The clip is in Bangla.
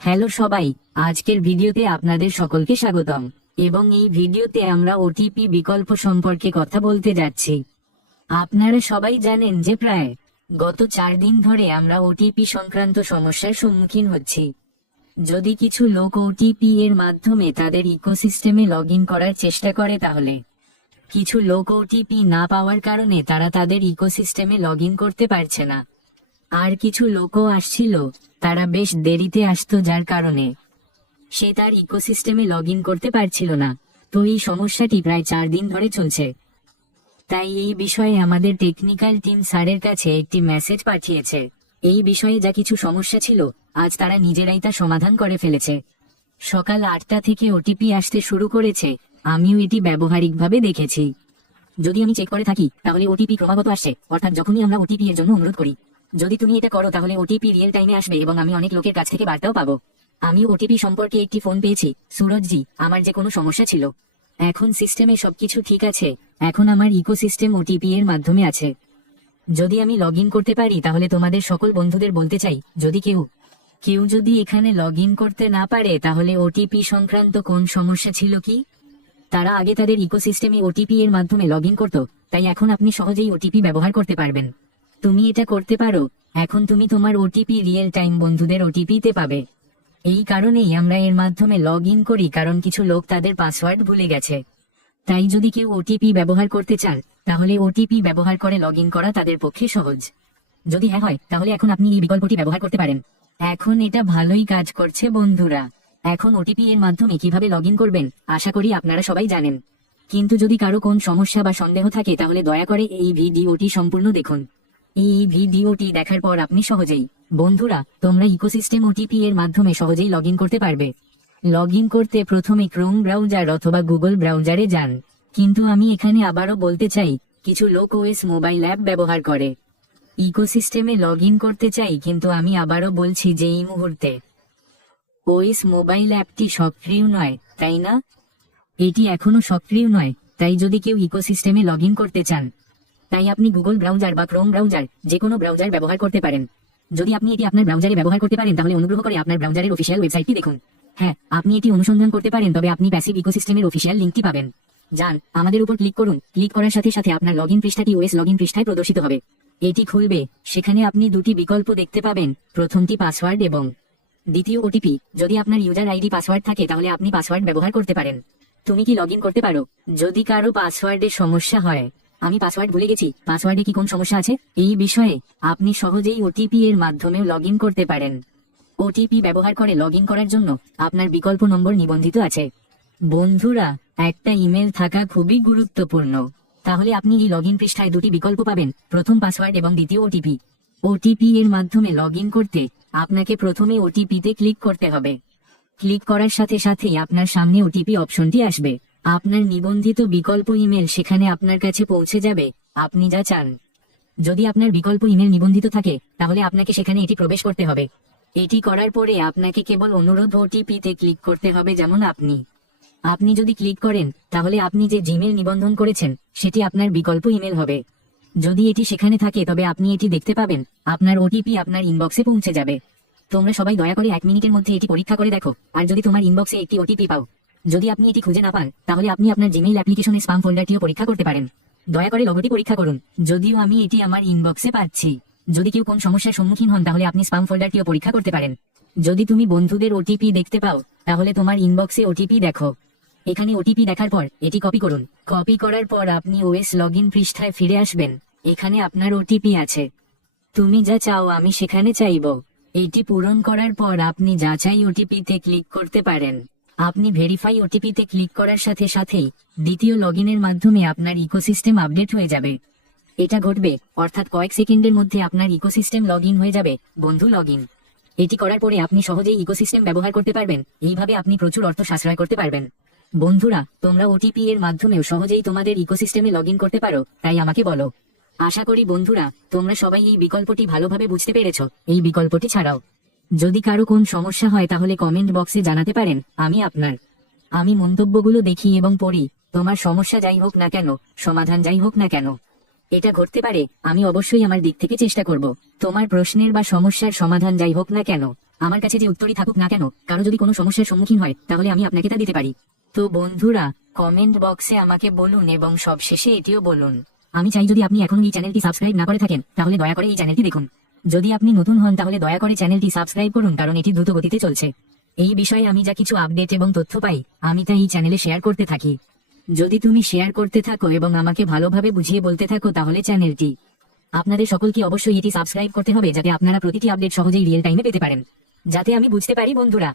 হ্যালো সবাই, আজকের ভিডিওতে আপনাদের সকলকে স্বাগতম। এবং এই ভিডিওতে আমরা ওটিপি বিকল্প সম্পর্কে কথা বলতে যাচ্ছি। আপনারা সবাই জানেন যে প্রায় গত 4 দিন ধরে আমরা ওটিপি সংক্রান্ত সমস্যার সম্মুখীন হচ্ছি। যদি কিছু লোক ওটিপি এর মাধ্যমে তাদের ইকোসিস্টেমে লগ ইন করার চেষ্টা করে, তাহলে কিছু লোক ওটিপি না পাওয়ার কারণে তারা তাদের ইকোসিস্টেমে লগ ইন করতে পারছে না। আর কিছু লোকও আসছিল, তারা বেশ দেরিতে আসতো, যার কারণে সে তার ইকোসিস্টেমে লগ ইন করতে পারছিল না। তো এই সমস্যাটি প্রায় 4 দিন ধরে চলছে। তাই এই বিষয়ে আমাদের টেকনিক্যাল টিম স্যারের কাছে একটি মেসেজ পাঠিয়েছে। এই বিষয়ে যা কিছু সমস্যা ছিল, আজ তারা নিজেরাই তা সমাধান করে ফেলেছে। সকাল 8টা থেকে ওটিপি আসতে শুরু করেছে। আমিও এটি ব্যবহারিকভাবে দেখেছি। যদি আমি চেক করে থাকি, তাহলে ওটিপি ক্রমাগত আসছে, অর্থাৎ যখনই আমরা ওটিপি এর জন্য অনুরোধ করি। যদি তুমি এটা করো, তাহলে ওটিপি রিয়েল টাইমে আসবে এবং আমি অনেক লোকের কাছ থেকে বার্তাও পাবো। আমি ওটিপি সম্পর্কে একটি ফোন পেয়েছি। সুরজজি, আমার যে কোনো সমস্যা ছিল, এখন সিস্টেমে সবকিছু ঠিক আছে। এখন আমার ইকোসিস্টেম ওটিপি এর মাধ্যমে আছে। যদি আমি লগ ইন করতে পারি, তাহলে তোমাদের সকল বন্ধুদের বলতে চাই, যদি কেউ যদি এখানে লগ ইন করতে না পারে, তাহলে ওটিপি সংক্রান্ত কোন সমস্যা ছিল কি? তারা আগে তাদের ইকোসিস্টেমে ওটিপি এর মাধ্যমে লগ ইন করতো, তাই এখন আপনি সহজেই ওটিপি ব্যবহার করতে পারবেন। তুমি এটা করতে পারো। এখন তুমি তোমার ওটিপি রিয়েল টাইম বন্ধুদের ওটিপিতে পাবে। এই কারণেই আমরা এর মাধ্যমে লগ ইন করি, কারণ কিছু লোক তাদের পাসওয়ার্ড ভুলে গেছে। তাই যদি কেউ ওটিপি ব্যবহার করতে চান, তাহলে ওটিপি ব্যবহার করে লগ ইন করা তাদের পক্ষে সহজ। যদি হ্যাঁ হয়, তাহলে এখন আপনি এই বিকল্পটি ব্যবহার করতে পারেন। এখন এটা ভালোই কাজ করছে বন্ধুরা। এখন ওটিপি এর মাধ্যমে কিভাবে লগ ইন করবেন, আশা করি আপনারা সবাই জানেন। কিন্তু যদি কারো কোন সমস্যা বা সন্দেহ থাকে, তাহলে দয়া করে এই ভিডিওটি সম্পূর্ণ দেখুন। এই ভিডিওটি দেখার পর আপনি সহজেই, বন্ধুরা, তোমরা ইকোসিস্টেম ওটিপি এর মাধ্যমে সহজেই লগ ইন করতে পারবে। লগ ইন করতে প্রথমে ক্রোম ব্রাউজার অথবা গুগল ব্রাউজারে যান। কিন্তু আমি এখানে আবারও বলতে চাই, কিছু লোক ওএস মোবাইল অ্যাপ ব্যবহার করে ইকোসিস্টেমে লগ ইন করতে চাই, কিন্তু আমি আবারও বলছি যে এই মুহূর্তে ওএস মোবাইল অ্যাপটি সক্রিয় নয়, তাই না? এটি এখনো সক্রিয় নয়। তাই যদি কেউ ইকোসিস্টেমে লগ ইন করতে চান, তাই আপনি গুগল ব্রাউজার বা ক্রোম ব্রাউজার, যে কোনো ব্রাউজার ব্যবহার করতে পারেন। যদি আপনি এটি আপনার ব্রাউজারে ব্যবহার করতে পারেন, তাহলে অনুগ্রহ করে আপনার ব্রাউজারের অফিসিয়াল ওয়েবসাইটটি দেখুন। হ্যাঁ, আপনি এটি অনুসন্ধান করতে পারেন, তবে আপনি প্যাসিভ ইকোসিস্টেমের অফিসিয়াল লিঙ্কটি পাবেন। যান, আমাদের উপর ক্লিক করুন। ক্লিক করার সাথে সাথে আপনার লগ ইন পৃষ্ঠাটি ওএস লগ ইন পৃষ্ঠায় প্রদর্শিত হবে। এটি খুলবে। সেখানে আপনি দুটি বিকল্প দেখতে পাবেন, প্রথমটি পাসওয়ার্ড এবং দ্বিতীয় ওটিপি। যদি আপনার ইউজার আইডি পাসওয়ার্ড থাকে, তাহলে আপনি পাসওয়ার্ড ব্যবহার করতে পারেন। তুমি কি লগ ইন করতে পারো? যদি কারো পাসওয়ার্ডের সমস্যা হয়, আমি পাসওয়ার্ড ভুলে গেছি, পাসওয়ার্ডে কি কোন সমস্যা আছে, এই বিষয়ে আপনি সহজেই ওটিপি এর মাধ্যমেও লগ ইন করতে পারেন। ওটিপি ব্যবহার করে লগ ইন করার জন্য আপনার বিকল্প নম্বর নিবন্ধিত আছে। বন্ধুরা, একটা ইমেল থাকা খুবই গুরুত্বপূর্ণ। তাহলে আপনি এই লগ ইন পৃষ্ঠায় দুটি বিকল্প পাবেন, প্রথম পাসওয়ার্ড এবং দ্বিতীয় ওটিপি। ওটিপি এর মাধ্যমে লগ ইন করতে আপনাকে প্রথমে ওটিপিতে ক্লিক করতে হবে। ক্লিক করার সাথে সাথেই আপনার সামনে ওটিপি অপশনটি আসবে। আপনার নিবন্ধিত বিকল্প ইমেল সেখানে আপনার কাছে পৌঁছে যাবে, আপনি যা চান। যদি আপনার বিকল্প ইমেল নিবন্ধিত থাকে, তাহলে আপনাকে সেখানে এটি প্রবেশ করতে হবে। এটি করার পরে আপনাকে কেবল অনুরোধ ওটিপিতে ক্লিক করতে হবে। যেমন আপনি যদি ক্লিক করেন, তাহলে আপনি যে জিমেল নিবন্ধন করেছেন, সেটি আপনার বিকল্প ইমেল হবে। যদি এটি সেখানে থাকে, তবে আপনি এটি দেখতে পাবেন, আপনার ওটিপি আপনার ইনবক্সে পৌঁছে যাবে। তোমরা সবাই দয়া করে 1 মিনিটের মধ্যে এটি পরীক্ষা করে দেখো। আর যদি তোমার ইনবক্সে একটি ওটিপি পাও, যদি আপনি এটি খুঁজে না পান, তাহলে আপনি আপনার জিমেইল অ্যাপ্লিকেশনে স্প্যাম ফোল্ডারটিও পরীক্ষা করতে পারেন। দয়া করে লগটি পরীক্ষা করুন। যদিও আমি এটি আমার ইনবক্সে পাচ্ছি। যদি কেউ কোন সমস্যার সম্মুখীন হন, তাহলে আপনি স্প্যাম ফোল্ডারটিও পরীক্ষা করতে পারেন। যদি তুমি বন্ধুদের ওটিপি দেখতে পাও, তাহলে তোমার ইনবক্সে ওটিপি দেখো। এখানে ওটিপি দেখার পর এটি কপি করুন। কপি করার পর আপনি ওএস লগ ইন পৃষ্ঠায় ফিরে আসবেন। এখানে আপনার ওটিপি আছে। তুমি যা চাও আমি সেখানে চাইব। এটি পূরণ করার পর আপনি যা চাই ওটিপিতে ক্লিক করতে পারেন। আপনি ভেরিফাই ওটিপিতে ক্লিক করার সাথে সাথেই দ্বিতীয় লগ ইনের মাধ্যমে আপনার ইকোসিস্টেম আপডেট হয়ে যাবে। এটা ঘটবে, অর্থাৎ কয়েক সেকেন্ডের মধ্যে আপনার ইকোসিস্টেম লগ ইন হয়ে যাবে। বন্ধু, লগ ইন। এটি করার পরে আপনি সহজেই ইকোসিস্টেম ব্যবহার করতে পারবেন। এইভাবে আপনি প্রচুর অর্থ সাশ্রয় করতে পারবেন। বন্ধুরা, তোমরা ওটিপি এর মাধ্যমেও সহজেই তোমাদের ইকোসিস্টেমে লগ ইন করতে পারো, তাই আমাকে বলো। আশা করি বন্ধুরা, তোমরা সবাই এই বিকল্পটি ভালোভাবে বুঝতে পেরেছ। এই বিকল্পটি ছাড়াও যদি কারো কোন সমস্যা হয়, তাহলে কমেন্ট বক্সে জানাতে পারেন। আমি মন্তব্যগুলো দেখি এবং পড়ি। তোমার সমস্যা যাই হোক না কেন, সমাধান যাই হোক না কেন, এটা ঘটতে পারে, আমি অবশ্যই আমার দিক থেকে চেষ্টা করব। তোমার প্রশ্নের বা সমস্যার সমাধান যাই হোক না কেন, আমার কাছে যে উত্তরই থাকুক না কেন, কারো যদি কোনো সমস্যার সম্মুখীন হয় তাহলে আমি আপনাকে তা দিতে পারি। তো বন্ধুরা, কমেন্ট বক্সে আমাকে বলুন এবং সবশেষে এটিও বলুন। আমি চাই যদি আপনি এখনো এই চ্যানেলটি সাবস্ক্রাইব না করে থাকেন তাহলে দয়া করে এই চ্যানেলটি দেখুন। যদি আপনি নতুন হন তাহলে দয়া করে চ্যানেলটি সাবস্ক্রাইব করুন, কারণ এটি দ্রুত গতিতে চলছে। এই বিষয়ে আমি যা কিছু আপডেট এবং তথ্য পাই আমি তা এই চ্যানেলে শেয়ার করতে থাকি। যদি তুমি শেয়ার করতে থাকো এবং আমাকে ভালোভাবে বুঝিয়ে বলতে থাকো তাহলে চ্যানেলটি আপনাদের সকলকে অবশ্যই এটি সাবস্ক্রাইব করতে হবে, যাতে আপনারা প্রতিটি আপডেট সহজেই রিয়েল টাইমে পেতে পারেন, যাতে আমি বুঝতে পারি বন্ধুরা